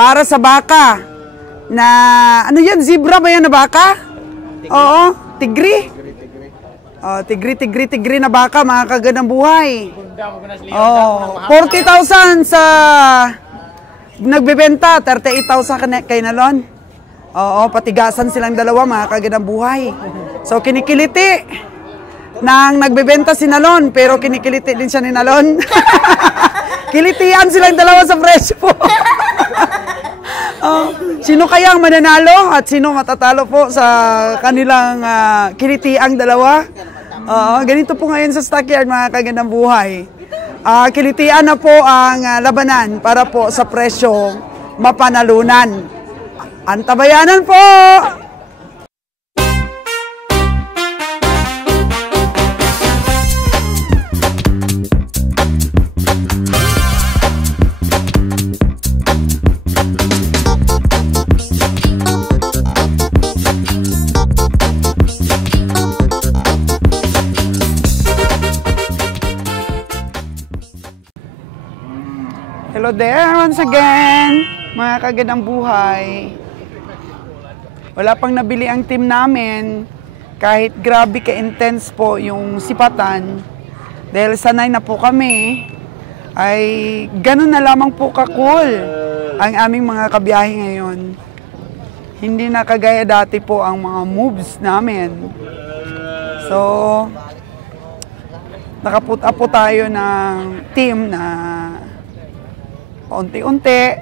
para sa baka na, ano yan, zebra ba yan na baka? Oo, tigri. Oh, tigri na baka, mga kagandang buhay. Oh, 40,000 sa nagbebenta, 38,000 kay Nalon. Oo, patigasan silang dalawa, mga kagandang buhay. So, kinikiliti nang nagbebenta si Nalon, pero kinikiliti din siya ni Nalon. Kilitian silang dalawa sa presyo. Sino kaya ang mananalo at sino matatalo po sa kanilang kilitiang dalawa? Ganito po ngayon sa stockyard, mga kagandang buhay. Kilitian na po ang labanan para po sa presyo mapanalunan. Antabayanan po! Hello there once again, mga kagandang buhay. Wala pang nabili ang team namin kahit grabe ka-intense po yung sipatan. Dahil sanay na po kami, ay ganun na lamang po ka-cool ang aming mga kabiyahe ngayon. Hindi na kagaya dati po ang mga moves namin. So, nakaput up po tayo ng team na paunti-unti,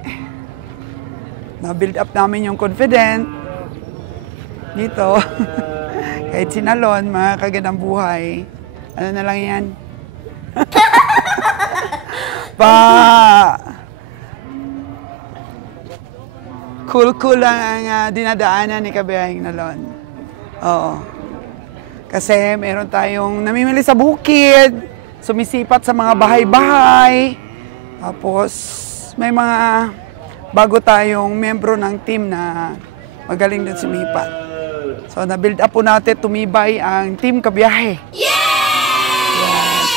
na-build up namin yung confident dito. Kahit sinalon, mga kagandang buhay. Ano na lang yan? Cool lang ang dinadaanan ni Kabiyahing Nalon. Oo. Kasi meron tayong namimili sa bukid, sumisipat sa mga bahay-bahay, tapos may mga bago tayong membro ng team na magaling din sumipat. So, na-build up po natin, tumibay ang team Kabiyahe. Yes!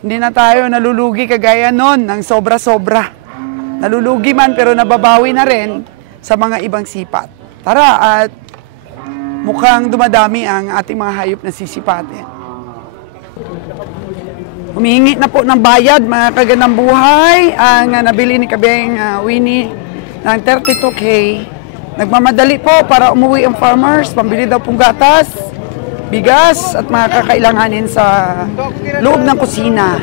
Hindi na tayo nalulugi kagaya nun ng sobra-sobra. Nalulugi man pero nababawi na rin sa mga ibang sipat. Tara, at mukhang dumadami ang ating mga hayop na sisipatin. Humihingi na po ng bayad, mga kagandang buhay, ang nabili ni Kabeng Winnie ng 32K. Nagmamadali po para umuwi ang farmers, pambili daw pong gatas, bigas at mga kakailanganin sa loob ng kusina.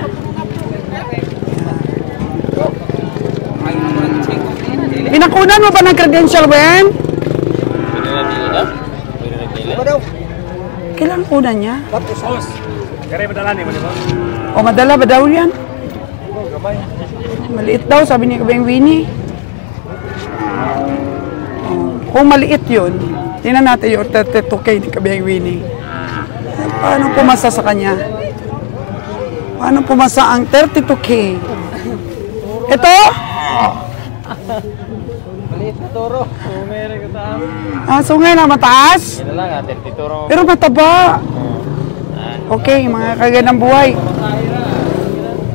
Pinakunan mo ba ng credential, Ben? Kailan kunan niya? Kaya madala ni mo, di ba? O, madala ba daw yan? Maliit daw, sabi ni Kabeng Winnie. Kung maliit yun, tingnan natin yung 32K ni Kabeng Winnie. Paano pumasa sa kanya? Paano pumasa ang 32K? Ito? Maliit na toro. Sungay rin kataas. Sungay na mataas? Yan lang, 32 toro. Pero mataba. Okay, mga kagandang buhay.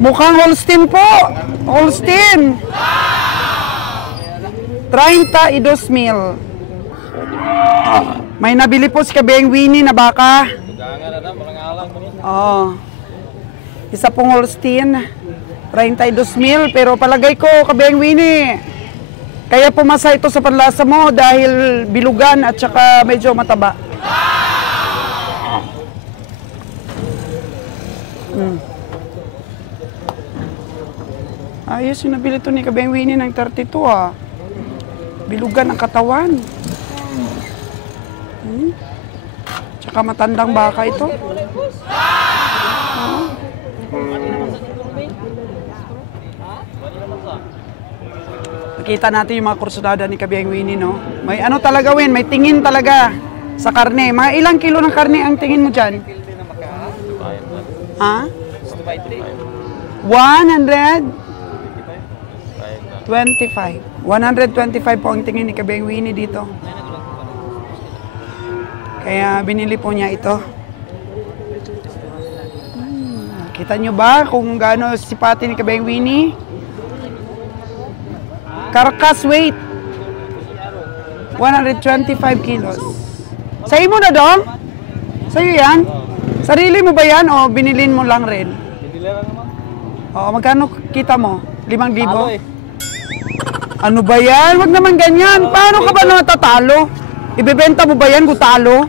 Mukhang Holstein po. Holstein. 32,000. May nabili po si Kabeng Winnie na baka. Oo. Isa pong Holstein. 32,000. Pero palagay ko, Kabeng Winnie, kaya pumasa ito sa panlasa mo dahil bilugan at saka medyo mataba. Ayos yung nabili ito ni Kabeng Winnie ng 32 ah. Bilugan ang katawan. Tsaka matandang baka ito. Nakita natin yung mga kursunada ni Kabeng Winnie, no? May ano talaga, Win, may tingin talaga sa karne. Mga ilang kilo ng karne ang tingin mo dyan? Ha? 125. 125 po ang tingin ni Kabeng Winnie dito. Kaya binili po niya ito. Kita nyo ba kung gaano sipati ni Kabeng Winnie? Carcass weight. 125 kilos. Sa'yo mo na, Dong? Sa'yo yan? Sarili mo ba yan o binilin mo lang rin? Hindi lang naman. Oo, magkano kita mo? 5,000? Talo eh. Ano ba yan? Wag naman ganyan. Paano ka ba natatalo? Ibebenta mo ba yan kung talo?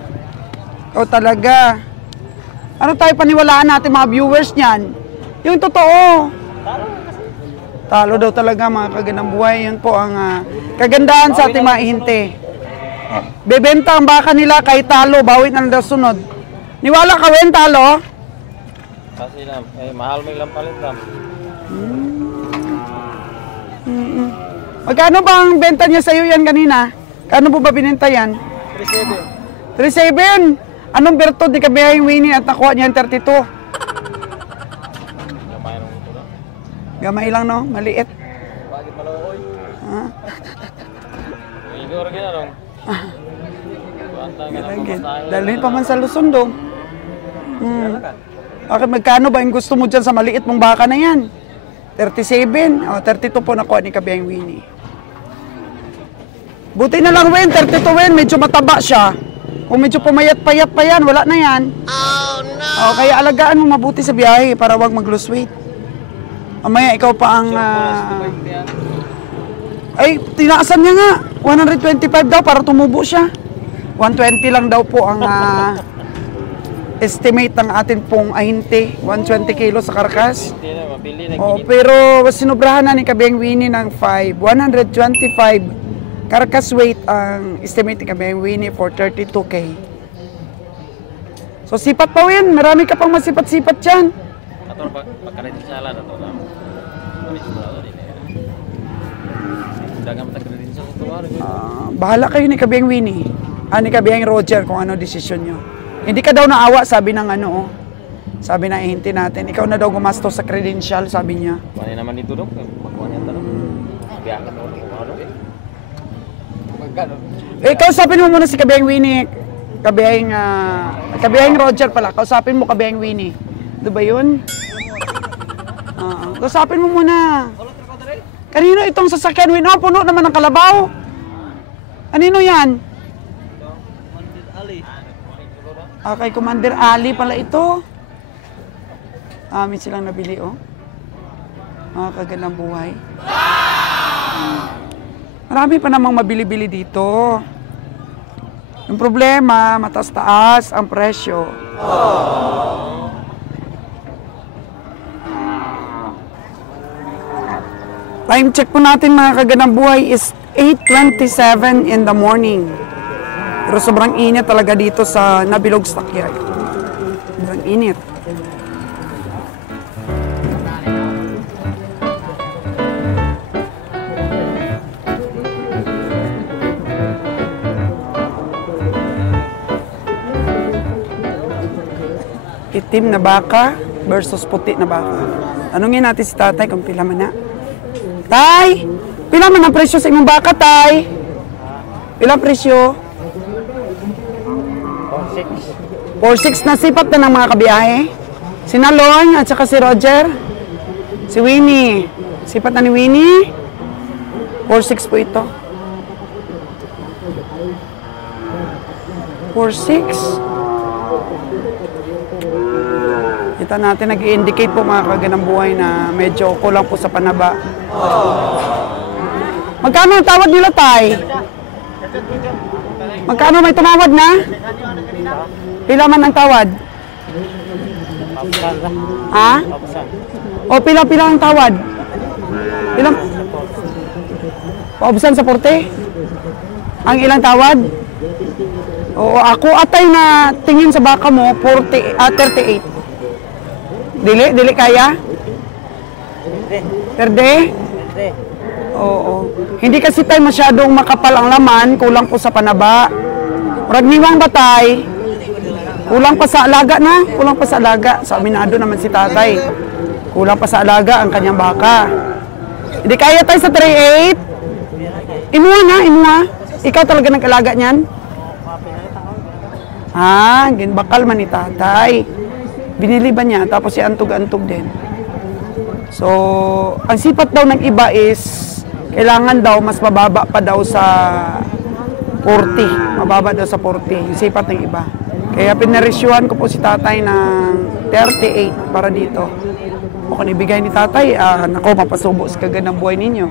O talaga. Ano tayo paniwalaan natin mga viewers niyan? Yung totoo. Talo daw talaga mga kagandang buhay. Yun po ang kagandahan sa ating mga ihinte. Bebenta ang baka nila kahit talo, bawit na lang daw sunod. Niwala ka wen talo? Kasi lang, mahal mo ilang palit lang. Magkano ba ang benta niya sa'yo yan kanina? Kano po ba binenta yan? 3.7. 3.7? Anong bertod ni Kabehang Winnie at nakuha niya 32? Gamay nung ito lang. Gamay lang, no? Maliit. Bakit malakoy? Ha? Igor gina dong. Dalhin pa man sa Luzon, dong. Okay, magkano ba yung gusto mo dyan sa maliit mong baka na yan? 37? O, 32 po nakuha ni Kabehang Winnie. Buti na lang, Wen. 32, Wen. Medyo mataba siya. Kung medyo pumayat-payat pa yan, wala na yan. Oh, no! O, kaya alagaan mo mabuti sa biyahe para wag mag-lose weight. Mamaya, ikaw pa ang... Ay, tinaasan niya nga. 125 daw para tumubo siya. 120 lang daw po ang estimate ng atin pong ahinte. 120 kilos sa karkas. Oh, pero sinubrahan na ni Kabehang Winnie ng 5. 125 carcass weight ang estimate ni Kabehang Winnie for 32K. So sipat pa Win. Marami ka pang masipat-sipat dyan. Ato pagkalit sa sala na to lang. Dagang matagrin din sa tuwar. Bahala kayo ni Kabehang Winnie. Ni Kabehang Roger kung ano desisyon nyo. Hindi ka daw naawa, sabi ng ano, sabi na ihinti natin. Ikaw na daw gumastos sa credential, sabi niya. Kuha naman dito dong. Kuha niya tanong. Biyakan ako ng ano. Kausapin mo muna si Kabehang Winnie. Kabehang Roger pala. Kausapin mo Kabehang Winnie. Di ba yun? Kausapin mo muna. Kanino itong sasakyan, Win? Oh, puno naman ng kalabaw. Kanino yan? Kay Commander Ali pala ito. Amin silang nabili, oh. Mga kagandang buhay. Marami pa namang mabili-bili dito. Yung problema, mataas-taas ang presyo. Time check po natin mga kagandang buhay is 8:27 in the morning. Pero sobrang init talaga dito sa Nabilog Stockyard. Sobrang init. Itim na baka versus puti na baka. Tanungin natin si tatay kung pila man na. Tay! Pila man ang presyo sa imong baka, tay? Pila presyo? 4-6 na sipat na ng mga kabiyahe. Si Nalon at saka si Roger. Si Winnie. Sipat na ni Winnie. 4-6 po ito. 4-6. Kita natin, nag-indicate po mga kagandang buhay na medyo kulang po sa panaba. Magkano ang tawad nila, tay? Magkano may tumawad na? Pila man ang tawad? Ha? O pila-pila ang tawad? Pila? Paubsan sa porte? Ang ilang tawad? Oo, ako atay na tingin sa baka mo 38. Dili kaya? Perde? Oo. Hindi kasi tayo masyadong makapal ang laman, kulang po sa panaba. Ragniwang batay. Kulang pa sa alaga na, kulang pa sa alaga. Sa aminado naman si tatay. Kulang pa sa alaga ang kanyang baka. Hindi kaya tayo sa 3.8. Imuha na, imuha. Ikaw talaga nag-alaga niyan? Ginbakal man ni tatay. Binili ba niya? Tapos si antog-antog din. So, ang sipat daw ng iba is kailangan daw mas mababa pa daw sa 40. Mababa daw sa 40, yung sipat ng iba. Kaya pinarisyuhan ko po si tatay ng 38 para dito. O kung ibigay ni tatay, nako, mapasubo sa kagandang buhay ninyo.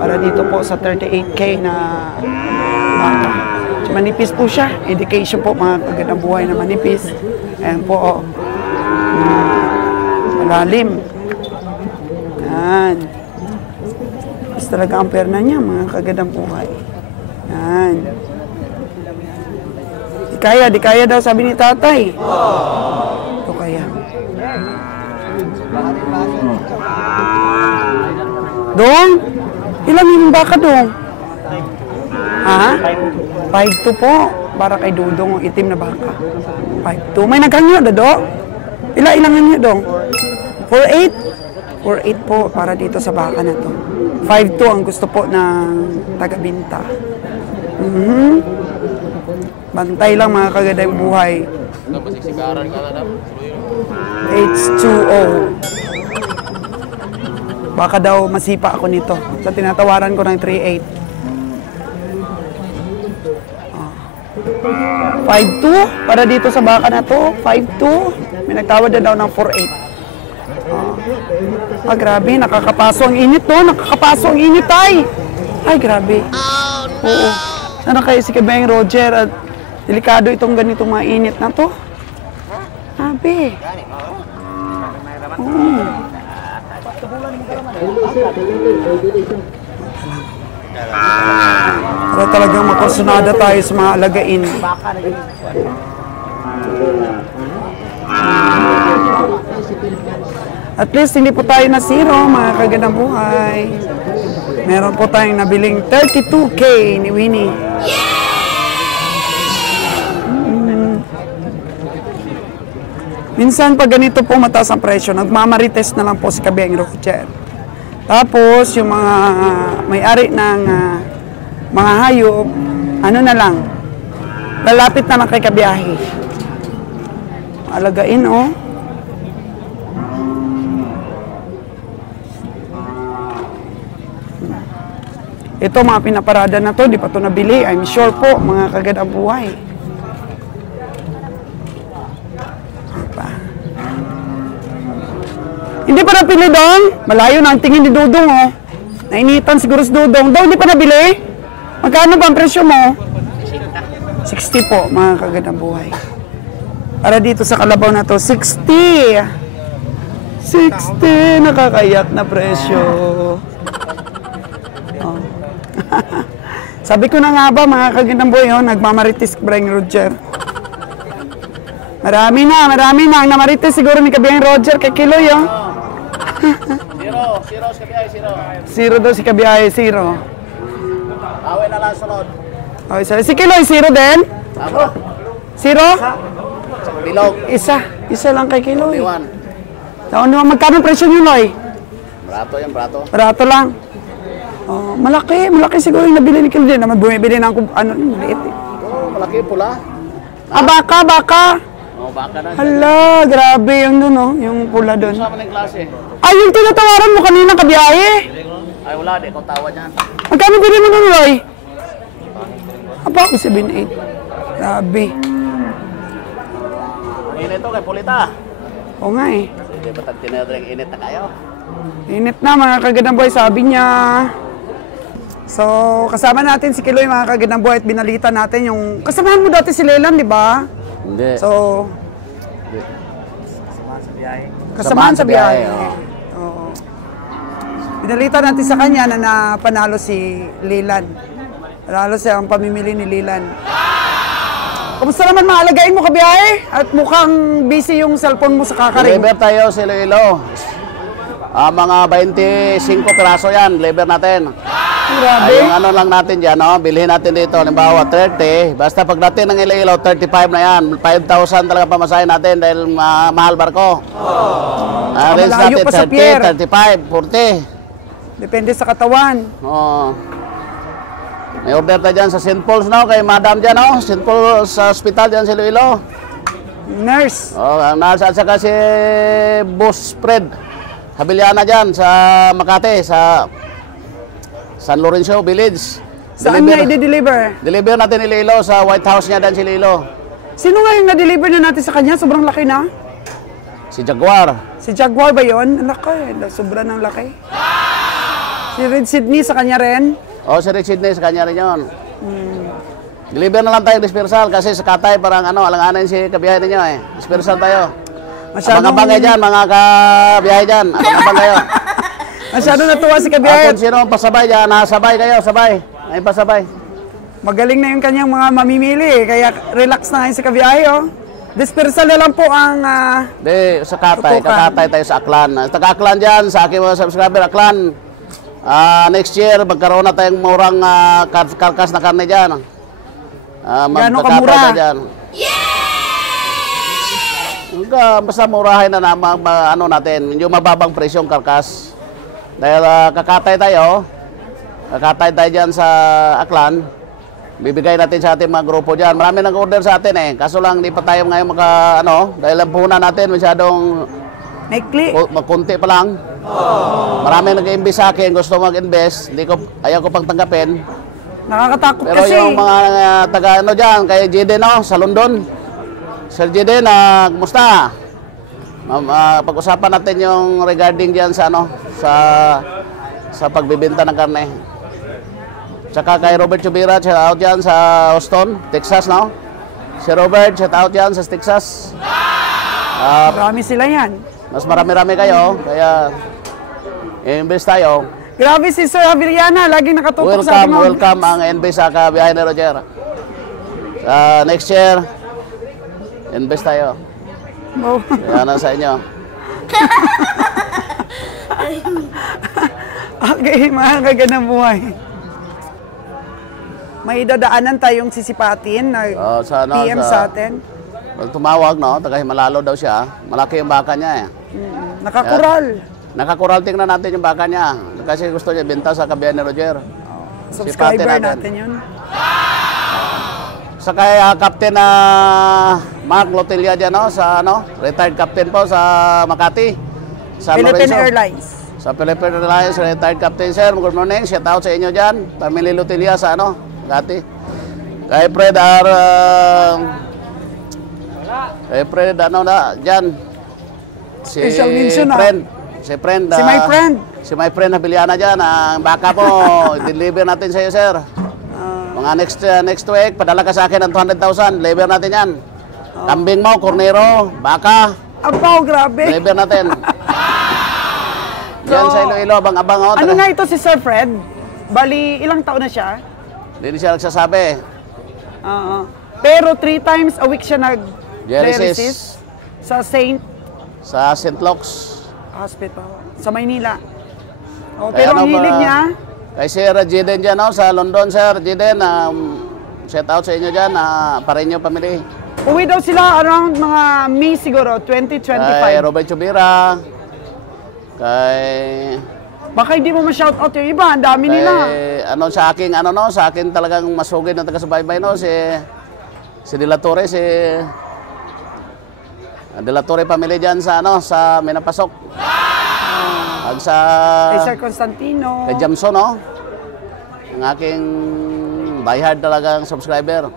Para dito po sa 38K na baka. Manipis po siya. Education po, mga kagandang buhay na manipis. Ayan po, oh. Malalim. Yan. Mas talaga ang perna niya, mga kagandang buhay. Yan. Di kaya daw, sabi ni tatay. Ito kaya. Dong? Ilan yung baka, Dong? Ha? 5'2" po. Para kay Dudong, itim na baka. 5'2". May naghangyo, Dado? Ilang hangyo, Dong? 4'8"? 4'8" po para dito sa baka na to. 5'2" ang gusto po ng taga-binta. Bantay lang, mga kagandang buhay. H2O. Baka daw masipa ako nito. Sa tinatawaran ko ng 3'8". 5'2" para dito sa baka na to. 5'2". May nagtawad na daw ng 4'8". Grabe, nakakapaso ang init to. Nakakapaso ang init, ay. Ay, grabe. Oo. Sana kayo si Kabeng Roger at delikado itong ganitong mga init na to. Grabe. Oo. Para talagang makursunada tayo sa mga alagain. At least hindi po tayo na zero, mga kagandang buhay. Meron po tayong nabiling 32K ni Winnie. Minsan pag ganito po mataas ang presyo, nagmamarites na lang po si Kabeng Roger. Tapos yung mga may-ari ng mga hayop, ano na lang, lalapit na lang kay kabiyahe. Alagain, oh. Ito, mga pinaparada na to, di pa to nabili. I'm sure po, mga kagandang buhay. Hindi pa napili, Dong? Malayo na ang tingin ni Dudong, oh. Nainitan siguro si Dudong. Dong, hindi pa nabili? Magkano ba ang presyo mo? 60 po, mga kagandang buhay. Para dito sa kalabaw na to, 60. 60, nakakayak na presyo. Oh. Sabi ko na nga ba, mga kagandang buhay, oh, nagmamaritis Kabeng Roger. Marami na ang namaritis siguro ni Kabeng Roger kay Kiloy, oh. Zero si Kabiyahe, zero. Zero daw si Kabiyahe, zero. Away na lang sunod. Okay, sorry. Si Kiloy, zero din? Ako. Zero? Bilog. Isa lang kay Kiloy. Iwan. Taon naman, magkano presyo nyo, Loy? Barato yan, barato. Barato lang. Oh, malaki siguro yung nabili ni Kiloy. Naman bumibili ng liit. Oh, malaki pula. Baka. Oh, baka na. Hala, grabe yung dun, oh. Yung pula dun. Sama ng klase. Ay, yung tinatawaran mo kanina, Kabiyahe. Ay, wala, di ko tawa niyan. Magkano bili mo nun, Loy? Aba, ako 7.8. Grabe. Init to kay Pulita. Oo nga, eh. Hindi ba tinadring init na kayo? Init na, mga kagandang buhay, sabi niya. So, kasama natin si Kiloy, mga kagandang buhay, at binalita natin yung... Kasamahan mo dati si Leland, di ba? Hindi. So... Kasamahan sa biyahe. Kasamahan sa biyahe. Oo. Oo. Binalita natin sa kanya na napanalo si Leland. Panalo siya ang pamimili ni Leland. Kamusta naman mga alagain mo, Kabiyahe? At mukhang busy yung cellphone mo sa kakaring. Liver tayo si Iloilo. Mga 25 piraso yan, liver natin. Grabe. Ay, yung ano lang natin dyan, no? Bilhin natin dito, halimbawa 30. Basta pagdating ng Iloilo, 35 na yan. 5,000 talaga pamasahin natin dahil mahal barko. Range malayo natin pa sa pier. 30, 35, 40. Depende sa katawan. Oh. May order tayo dyan sa St. Paul's, no? Kay Madam dyan, no? St. Paul's sa hospital dyan sa Iloilo. Nurse. Oh, ang nurse at saka si Boss Fred Habiliana dyan sa Makati, sa San Lorenzo Village. Saan niya i-deliver? Deliver natin ni Lilo sa White House niya dan si Lilo. Sino nga yung na-deliver na natin sa kanya? Sobrang laki na. Si Jaguar. Si Jaguar ba yun? Ang laki. Sobrang ng laki. Si Red Sydney sa kanya rin? Si Red Sydney sa kanya rin yun. Deliver na lang tayo dispersal kasi sa Katay parang alanganin si kabiyahe ninyo eh. Dispersal tayo. Abang-abang kayo dyan, mga kabiyahe dyan. Abang-abang kayo. Masyado natuwa si kabiyahe. Kung sino ang pasabay dyan, sabay kayo, sabay. Ay pasabay. Magaling na yung kanyang mga mamimili, kaya relax na ngayon si kabiyahe, oh. Dispersal na lang po ang... Sa Katay, kakatay tayo sa Aklan. Taga-Aklan dyan, sa aking mga subscriber, Aklan. Next year, magkaroon na tayong murang karkas na karne dyan. Gano'n kamura? Basta murahin na ano natin, yung mababang presyong karkas. Dahil kakatay tayo dyan sa Aklan. Bibigay natin sa ating mga grupo dyan. Marami nag-order sa atin eh. Kaso lang, hindi pa tayo ngayon dahil ang puhunan natin masyadong kunti pa lang. Marami nag-invest sa akin, gusto mag-invest. Ayaw ko pang tanggapin. Nakakatakot Pero kasi. Pero yung mga taga dyan, kay Jiden sa London. Sir Jiden, kumusta? Pag-usapan natin yung regarding dyan sa sa pagbibenta ng karne. Tsaka kay Robert Chubira, shout out dyan sa Houston, Texas, no? Si Robert, shout out dyan sa Texas. Marami sila yan. Mas marami-rami kayo, kaya i-invest tayo. Grabe si Sir Aviliana, laging nakatutok sa atin. Welcome ang invest sa kabiyahe ni Roger. Next year, invest tayo. Yan ang sa inyo. Okay, mga kagandang buhay. May dadaanan tayong sisipatin na PM sa atin. Pag tumawag, no? Taga Himalalo daw siya. Malaki yung baka niya eh. Nakakural. Nakakural, tingnan natin yung baka niya. Kasi gusto niya benta sa kabiyahe ni Roger. Subscriber natin yun. Sa kay Captain Mark Lotelia dyan, retired captain po sa Makati. Sa Philippine Lorenzo. Airlines. Sa Philippine Airlines, retired captain, sir. Good morning. Shout out sa inyo dyan. Family Lotelia sa Makati. Kay Fred dyan. Special mention Si friend. Si my friend Abiliana dyan. Ang baka po, deliver natin sa iyo, sir. Mga next week, padala ka sa akin ng 200,000. Deliver natin yan. Kambing mo, kornero, baka. Apaw, grabe. Deliver natin. Diyan sa Iloilo, abang-abang. Ano nga ito si Sir Fred? Bali, ilang taon na siya? Hindi siya nagsasabi. Pero 3 times a week siya nag-dialysis sa St. Luke's Hospital sa Maynila. Pero ang hilig niya, kay Sir Jiden dyan sa London, Sir Jiden, shout out sa inyo dyan, Pareño family. Uwi daw sila around mga May siguro, 2025. Kay Robert Chubira, baka hindi mo ma-shoutout yung iba, ang dami nila. Sa akin talagang masugid na taga-subaybay, si De La Torre, De La Torre family dyan sa Minapasok. Kay Sir Constantino. Kay Jamson, ang aking diehard talagang subscriber.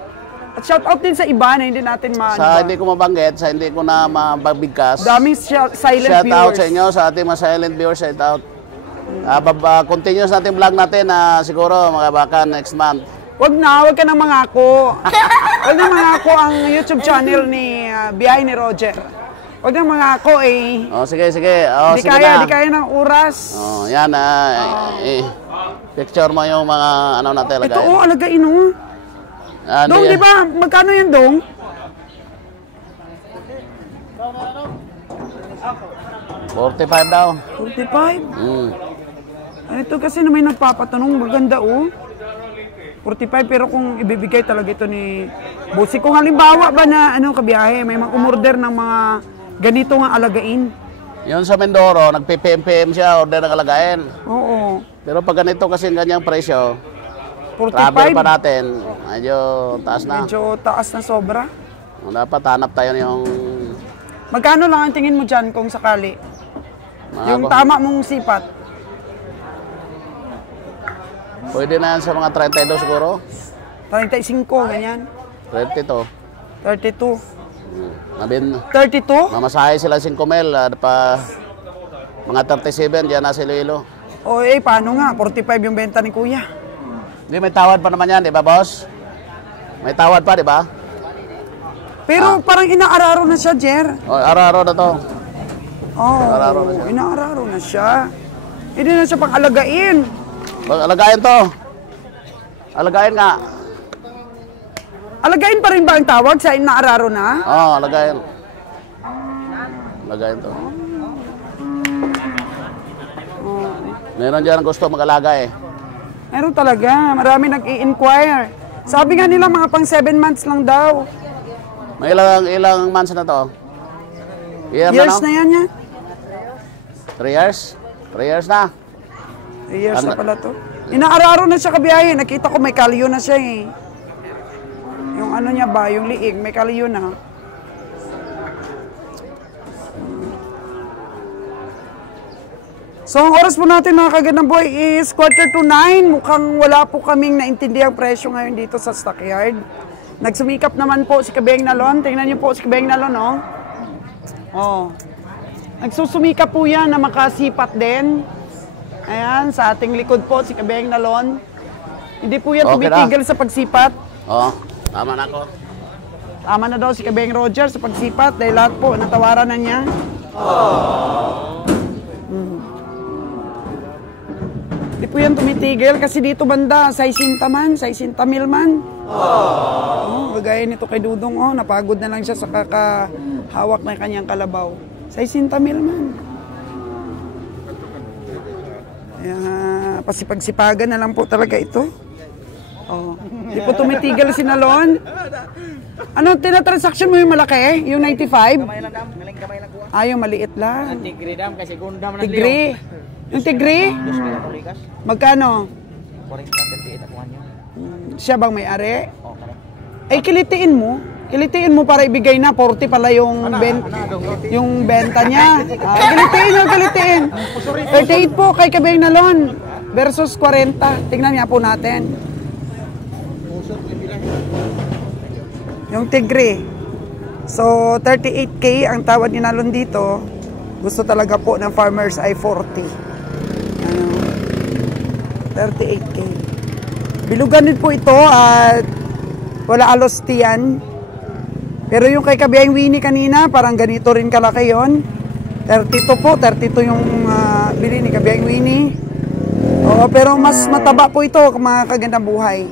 At shoutout din sa iba na hindi natin hindi ko mabanggit, sa hindi ko na mabigkas. Daming silent viewers. Shout out sa inyo, sa ating mga silent viewers, shout out. Continuous natin vlog natin siguro mga baka next month. Wag ka nang mangako. Wag na mangako ang YouTube channel ni Biyahe ni Roger. Wag na mangako eh. Sige. Di kaya ng oras. Yan picture mo yung mga natin lagay. Ito alagain Dong, di ba? Magkano yan, Dong? 45 daw. 45? Ito kasi na may nagpapatanong, maganda 45, pero kung ibibigay talaga ito ni Bossy, kung halimbawa ba na kabiyahe, may mga umorder ng mga ganito nga alagain. Yun sa Mindoro, nagpi-PM siya, order ng alagain. Oo. Pero pag ganito kasi ganyang presyo, 45? Travel pa natin, medyo taas na. Medyo taas na sobra. Dapat hanap tayo yung... Magkano lang ang tingin mo dyan kung sakali? Yung tama mong sipat? Pwede na yan sa mga 32 siguro. 35, ganyan. 32. 32. Nabin, 32? mamasahe sila 5 mil. Pa, mga 37, dyan na si Lilo. O paano nga? 45 yung benta ni Kuya. Hindi, may tawad pa naman yan, di ba, boss? May tawad pa, di ba? Pero parang inaararo na siya, Jer. O, araro na to. Inaararo na siya. Inaararo na siya. Hindi na siya pang-alagain. Alagayin to. Alagayin nga. Alagain pa rin ba ang tawag sa inaararo na? Oo, alagayin. Alagayin to. Meron dyan gusto mag-alaga eh. Meron talaga. Marami nag-i-inquire. Sabi nga nila mga pang 7 months lang daw. May ilang months na to? Years na yan yan. 3 years? 3 years na. 3 years na pala to. Inaararo na siya kabiyahe. Nakita ko may kalyo na siya eh. Yung ano niya ba, yung liig, may kalyo na. So, ang oras po natin mga kagandang boy is 8:45. Mukhang wala po kaming naintindihang presyo ngayon dito sa stockyard. Nagsumikap naman po si Kabeng Nalon. Tingnan niyo po si Kabeng Nalon, oh. Oh. Nagsusumikap po yan na makasipat din. Ayan, sa ating likod po si Kabeng Nalon. Hindi po yan tumitigil sa pagsipat. Oo, tama na ako. Tama na daw si Kabeng Roger sa pagsipat dahil lahat po natawaran na niya. Hindi po yan tumitigil kasi dito banda, 60 man, 60 mil man. Kagaya nito kay Dudong, napagod na lang siya sa kakahawak na kanyang kalabaw. 60 mil man. Kaya pasipagsipagan na lang po talaga ito. Hindi po tumitigil si Nalon. Ano, tinatransaction mo yung malaki? Yung 95? Kamay lang dam, kamay lang kuha. Yung maliit lang. Tigre dam kasi gundam na Tigre. Yung tigre? Magkano? 40 38 ako anyo. Siya bang may-ari? Okay. Ay, kilitiin mo. Kilitiin mo para ibigay na. 40 pala yung, yung benta niya. Kilitiin. 38 po kay Kabeng Nalon versus 40. Tingnan niya po natin. Yung tigre. So, 38K ang tawad ni Nalon dito. Gusto talaga po ng farmers ay 40. 38K. Bilugan din po ito at wala alos tiyan. Pero yung kay Kabiyang Winnie kanina, parang ganito rin kalaki yon. 32 po, 32 yung bili ni Kabiyang Winnie. Oo, pero mas mataba po ito, mga kagandang buhay.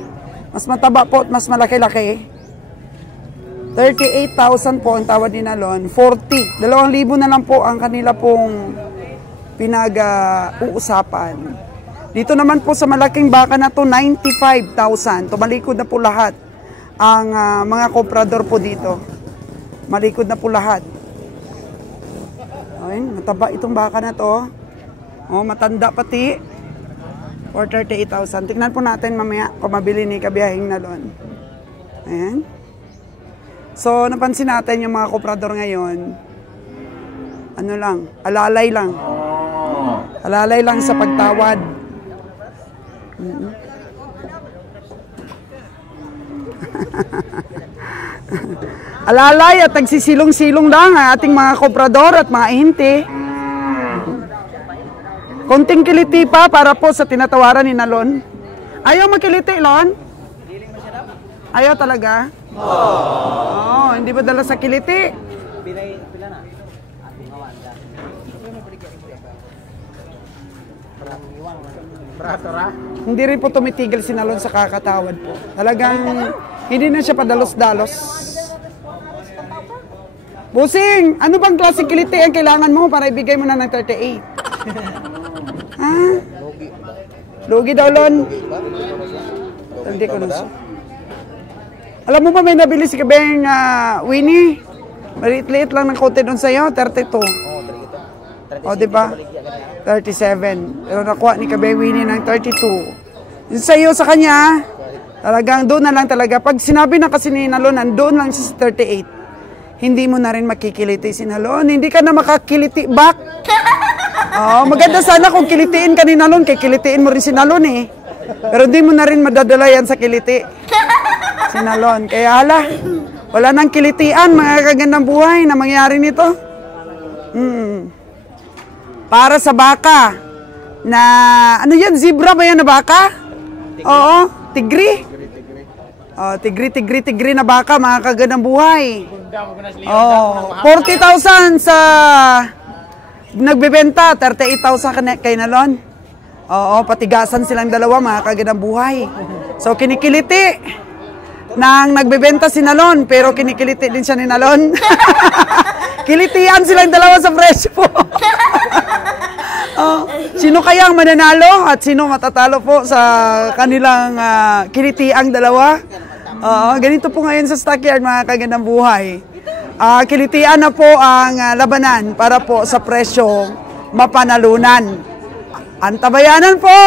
Mas mataba po at mas malaki-laki. 38,000 po ang tawad ni Nalon. 40. 2,000 na lang po ang kanila pong pinag-uusapan. Dito naman po sa malaking baka na to, 95,000. Tumalikod na po lahat ang mga komprador po dito. Malikod na po lahat. Ayun, mataba itong baka na to. Matanda pati. For 38,000. Tignan po natin mamaya kung mabili ni Kabiyahing Nalon. Ayan. So, napansin natin yung mga komprador ngayon. Ano lang, alalay lang. Alalay lang sa pagtawad. Alalay at nagsisilong-silong lang ang ating mga komprador at mga ahente. Konting kiliti pa para po sa tinatawaran ni Nalon. Ayaw magkiliti, Lon? Ayaw talaga? Hindi ba dala sa kiliti? Pila na. Hindi rin po tumitigil si Nalon sa kakatawad po. Talagang hindi na siya padalos-dalos. Busing, ano bang klaseng kiliti ang kailangan mo para ibigay mo na ng 38? Ha? Lugi daw, Lon. Hindi ko na siya. Alam mo ba may nabili si Kabeng Winnie? Maliit-liit lang ng kote doon sa'yo, 32. O, diba? 37. Pero nakuha ni Kabeng Winnie ng 32. Yung sa'yo sa kanya, talagang doon na lang talaga. Pag sinabi na kasi ni Nalon, doon lang siya sa 38. Hindi mo na rin makikiliti si Nalon. Hindi ka na makakiliti back. Maganda sana kung kilitiin ka ni Nalon, kaya kilitiin mo rin si Nalon eh. Pero di mo na rin madadala yan sa kiliti. Sinalon. Kaya hala, wala nang kilitian, mga kagandang buhay na mangyari nito. Para sa baka na, ano yan, zebra ba yan na baka? Oo, tigri. Oh, tigri na baka, mga kagandang buhay. Oh, 40,000 sa nagbebenta, 38,000 kay Nalon. Oo, patigasan silang dalawa, mga kagandang buhay. So, kinikiliti nang nagbebenta si Nalon, pero kinikiliti din siya ni Nalon. Kilitian silang dalawa sa presyo po. Oh, sino kaya ang mananalo at sino matatalo po sa kanilang kilitiang dalawa? Ganito po ngayon sa stockyard, mga kagandang buhay. Kilitian na po ang labanan para po sa presyong mapanalunan. Antabayanan po!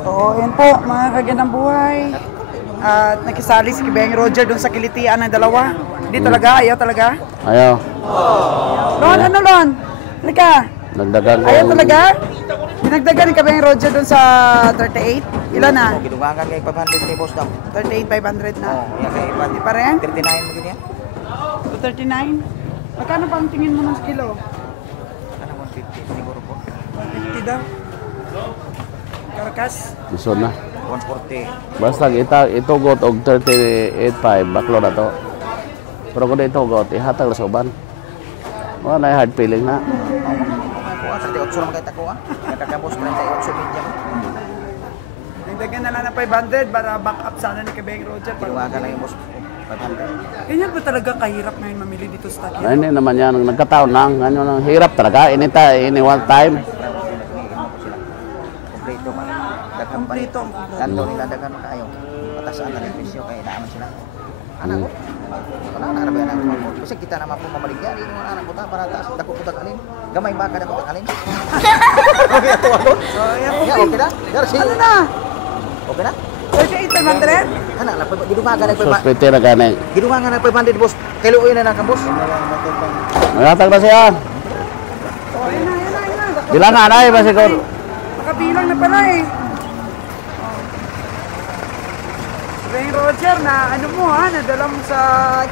So, yan po, mga kagandang buhay. At nakisali si Kibeng Roger dun sa kilitian ng dalawa. Hindi talaga, ayaw talaga. Ayaw. Lon, ano Lon? Halika. Nagdagan ko. Ayaw talaga? Dinagdagan ni Kibeng Roger dun sa 38. Ilan na? Gidugangan kay 500 ni boss daw. 38,500 na. Oh, ya kay Di pa rin? 39 mo gini. 239? Magkano pa ang tingin mo ng kilo? Kana 150 siguro po. 150 daw. Karkas? Iso na. 140. Basta itugot og 38.5 baklo na to. Pero kung itugot, ihatag na sa uban. Wala na hard feeling na. Ako 38 naman kay takuha. Nakakabos 38 media. Nagdagan na lang ng 500 para back up sana ni Kibeng Roger. Gidugangan lang yung boss 500. Ganyan ba talaga kahirap ngayon mamili dito sa Takyo? Ay, hindi naman yan. Nagkataon lang. Ano nang hirap talaga. Ini one time. Kompleto man. Daghang pa. Kompleto. Kanto nila daghan kayo. Patasaan na rin presyo kay naaman sila. Anak ko. Wala na arabayan ang mga kasi kita naman po mamaligya. Hindi mo anak ko ta para taas. Dako ko tagalin. Gamay ba ka dako tagalin? Okay to ako. So, yan po. Ya okay na. Darsi. Ano na? Okay na? 38,500? Ana la gidumagan na Suspete na gani. gidumagan na 500 boss. Kailuoy na lang boss. Naghatag na siya. So, ayun na. Bilangan ay ba siguro? Nakabilang na pala eh. Kibeng Roger, na ano mo ha, nadala mo sa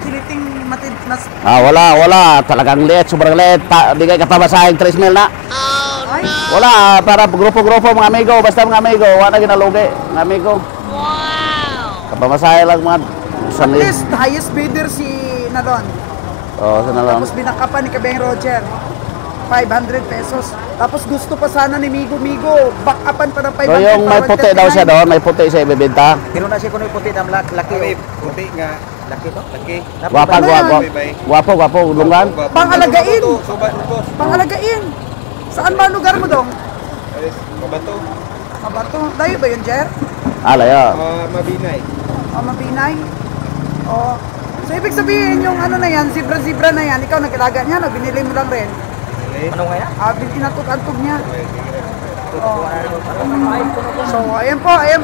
kiliting matid mas... Wala. Talagang liit. Sobrang liit. Di kayo katabasahing 3 mil na. Ay, Wala. Para grupo-grupo mga amigo. Basta mga amigo. Wala ginalugi. Mga amigo. Kapamasahe lang mga at least highest bidder si Nalon. Oo, sa nalong. Tapos binakapan ni Kibeng Roger. 500 pesos. Tapos gusto pa sana ni Migo, back upan pa ng 500. So yung may puti daw siya doon, may puti siya ibibenta. Pero na siya kuno puti dam laki. Puti nga. Laki to. Laki. Gwapo, lungan. Pangalagain. Subat boss. Pangalagain. Saan ba ang lugar mo dong? Alis, mabato. Mabato. Dayo ba yun, Jer? Alaya. Mabinay. O, Mabinay? O. So, ibig sabihin yung ano na yan, zebra na yan, ikaw nag-ilaga niya, no? Binili mo lang rin. Ano nga yan? Inatog-antog niya. O. So, ayan po. Ayan,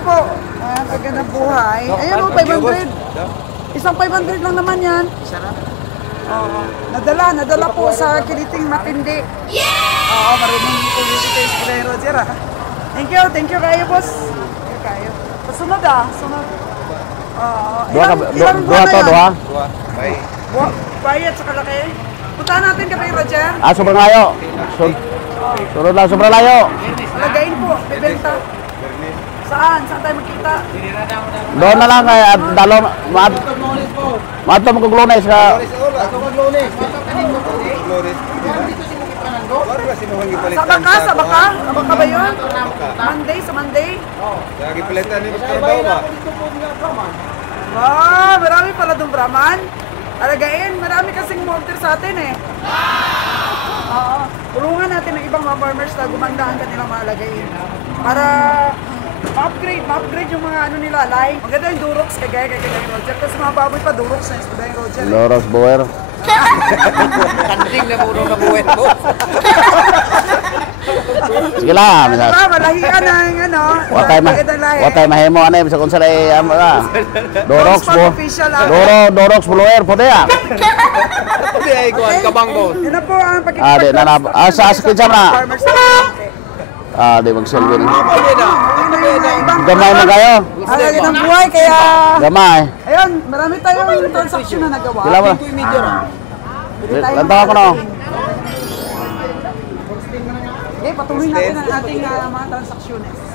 kaganda buhay. Ayan o, 500. Isang 500 lang naman yan. Sarap. Oo. Nadala po sa kiliting matindi. Yeah! Oo, marunong kumiti kayo si Kibeng Roger, ah. Thank you kayo, boss. Thank you kayo. Sunod. Oo. Ilang buwan na yan? Dua. Bye. Bayad sa kalaki. Puntahan natin Kibeng Roger. Sobrang layo. Sunod lang, sobrang layo. Alagain po, bibenta. Saan? Saan tayo magkita? Doon na lang kay dalom mato mo kog Lunes ka. Sa baka? Sa baka ba yun? Sa Monday? Lagi palitan ni Mr. Bawa. Marami pala doon Brahman. Alagain, marami kasing mortar sa atin eh. Oo. Tulungan natin ng ibang mga farmers na gumanda ang kanilang mga alagain. Para ma-upgrade yung mga ano nila, line. Maganda yung Durox kagaya kay Kibeng Roger. Tapos mga baboy pa Durox na yung Kibeng Roger. Loros Boer. Kanding na muro na buwet mo. Sige lang. Malahian na yung ano. Watay mahimo ano sa kung saan Dorox Spot bo. official, Dorox Boer po ya. Hindi ay kuan kabanggo. Yun na po ang pagkikita. Di na sa akin sa na. Farmers na Di magsilbi na. Ibang Gamay na kayo. halagi ng buhay, kaya... Gamay. Ayun, marami tayong transaksyon na nagawa. Kailan ba? Lantaw ako na. Okay, patuloy natin ang ating mga transaksyones.